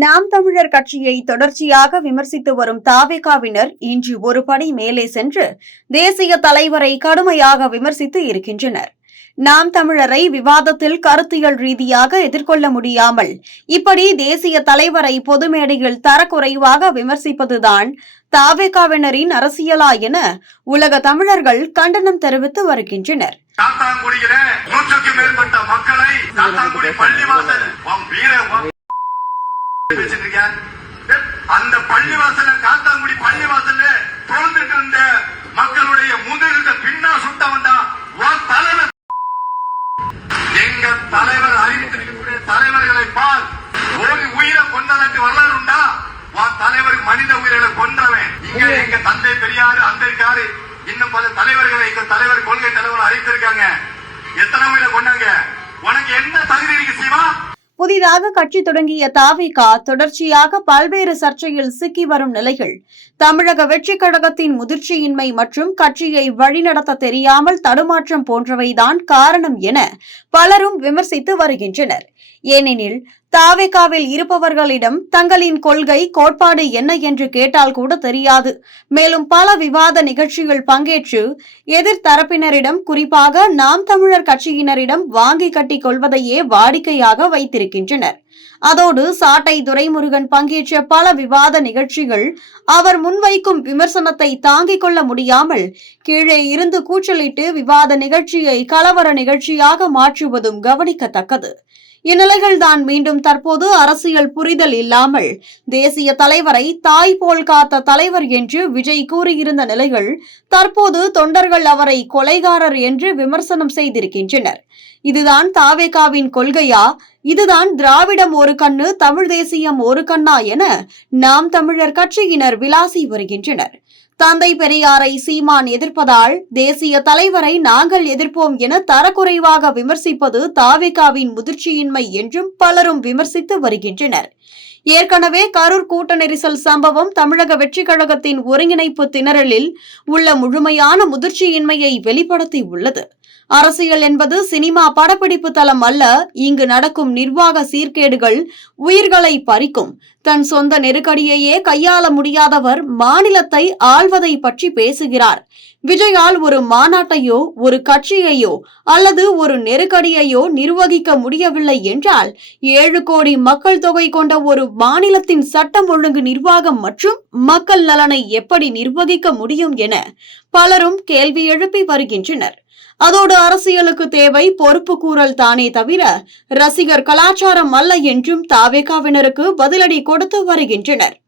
நாம் தமிழர் கட்சியை தொடர்ச்சியாக விமர்சித்து வரும் தாவேகாவினர் இன்று ஒரு படி மேலே சென்று தேசிய தலைவரை கடுமையாக விமர்சித்து இருக்கின்றனர். நாம் தமிழரை விவாதத்தில் கருத்தியல் ரீதியாக எதிர்கொள்ள முடியாமல் இப்படி தேசிய தலைவரை பொது மேடையில் தரக்குறைவாக விமர்சிப்பதுதான் தாவேகாவினரின் அரசியலா என உலக தமிழர்கள் கண்டனம் தெரிவித்து வருகின்றனர். நூற்றுக்கு மேற்பட்ட மக்களை பள்ளிவாசல் வீர அந்த பள்ளிவாசல காத்தாங்குடி பள்ளிவாசல்ல தொழுந்துட்டு இருந்த மக்களுடைய முதுகுக்கு பின்னா சுட்டவன் தான் உன் தலைவர் எங்க தலைவர் அறிவித்திருக்கக்கூடிய தலைவர்களை பார். ஒரு உயிரை கொண்டதற்கு வரலாறு உண்டா? உன் தலைவர் மனித உயிர்களை கொன்றவன். இங்க எங்க தந்தை பெரியாரு அம்பேத்கர் இன்னும் பல தலைவர்களை எங்க தலைவர் கொள்கை தலைவர் அறிவித்திருக்காங்க. எத்தனை உயிரை கொண்டாங்க புதிதாக கட்சி தொடங்கிய தாவிகா தொடர்ச்சியாக பல்வேறு சர்ச்சையில் சிக்கி வரும் நிலையில் தமிழக வெற்றிக் கழகத்தின் முதிர்ச்சியின்மை மற்றும் கட்சியை வழிநடத்த தெரியாமல் தடுமாற்றம் போன்றவைதான் காரணம் என பலரும் விமர்சித்து வருகின்றனர். ஏனெனில் தாவேகாவில் இருப்பவர்களிடம் தங்களின் கொள்கை கோட்பாடு என்ன என்று கேட்டால் கூட தெரியாது. மேலும் பல விவாத நிகழ்ச்சிகள் பங்கேற்று எதிர்த்தரப்பினரிடம் குறிப்பாக நாம் தமிழர் கட்சியினரிடம் வாங்கி கட்டிக் கொள்வதையே வாடிக்கையாக வைத்திருக்கின்றனர். அதோடு சாட்டை துரைமுருகன் பங்கேற்ற பல விவாத நிகழ்ச்சிகள் அவர் முன்வைக்கும் விமர்சனத்தை தாங்கிக் கொள்ள முடியாமல் கீழே இருந்து கூச்சலிட்டு விவாத நிகழ்ச்சியை கலவர நிகழ்ச்சியாக மாற்றுவதும் கவனிக்கத்தக்கது. இந்நிலைகள்தான் மீண்டும் தற்போது அரசியல் புரிதல் இல்லாமல் தேசிய தலைவரை தாய் போல் காத்த தலைவர் என்று விஜய் கூறியிருந்த நிலையில் தற்போது தொண்டர்கள் அவரை கொலைகாரர் என்று விமர்சனம் செய்திருக்கின்றனர். இதுதான் தாவேகாவின் கொள்கையா? இதுதான் திராவிடம் ஒரு கண்ணு தமிழ் தேசியம் ஒரு கண்ணா என நாம் தமிழர் கட்சியினர் விளாசி வருகின்றனர். தந்தை பெரியாரை சீமான் எதிர்ப்பதால் தேசிய தலைவரை நாங்கள் எதிர்ப்போம் என தரக்குறைவாக விமர்சிப்பது தாவேகாவின் முதிர்ச்சியின்மை என்றும் பலரும் விமர்சித்து வருகின்றனர். ஏற்கனவே கரூர் கூட்ட நெரிசல் சம்பவம் தமிழக வெற்றிக் கழகத்தின் ஒருங்கிணைப்பு திணறலில் உள்ள முழுமையான முதிர்ச்சியின்மையை வெளிப்படுத்தி உள்ளது அரசியல் என்பது சினிமா படப்பிடிப்பு தளம் அல்ல இங்கு நடக்கும் நிர்வாக சீர்கேடுகள் உயிர்களை பறிக்கும். தன் சொந்த நெருக்கடியையே கையாள முடியாதவர் மாநிலத்தை ஆள்வதை பற்றி பேசுகிறார். விஜயால் ஒரு மாநாட்டையோ ஒரு கட்சியையோ அல்லது ஒரு நெருக்கடியையோ நிர்வகிக்க முடியவில்லை என்றால் ஏழு கோடி மக்கள் தொகை கொண்ட ஒரு மாநிலத்தின் சட்டம் ஒழுங்கு நிர்வாகம் மற்றும் மக்கள் நலனை எப்படி நிர்வகிக்க முடியும் என பலரும் கேள்வி எழுப்பி வருகின்றனர். அதோடு அரசியலுக்கு தேவை பொறுப்பு கூறல் தானே தவிர ரசிகர் கலாச்சாரம் அல்ல என்றும் தாவேகாவினருக்கு பதிலடி கொடுத்து வருகின்றனர்.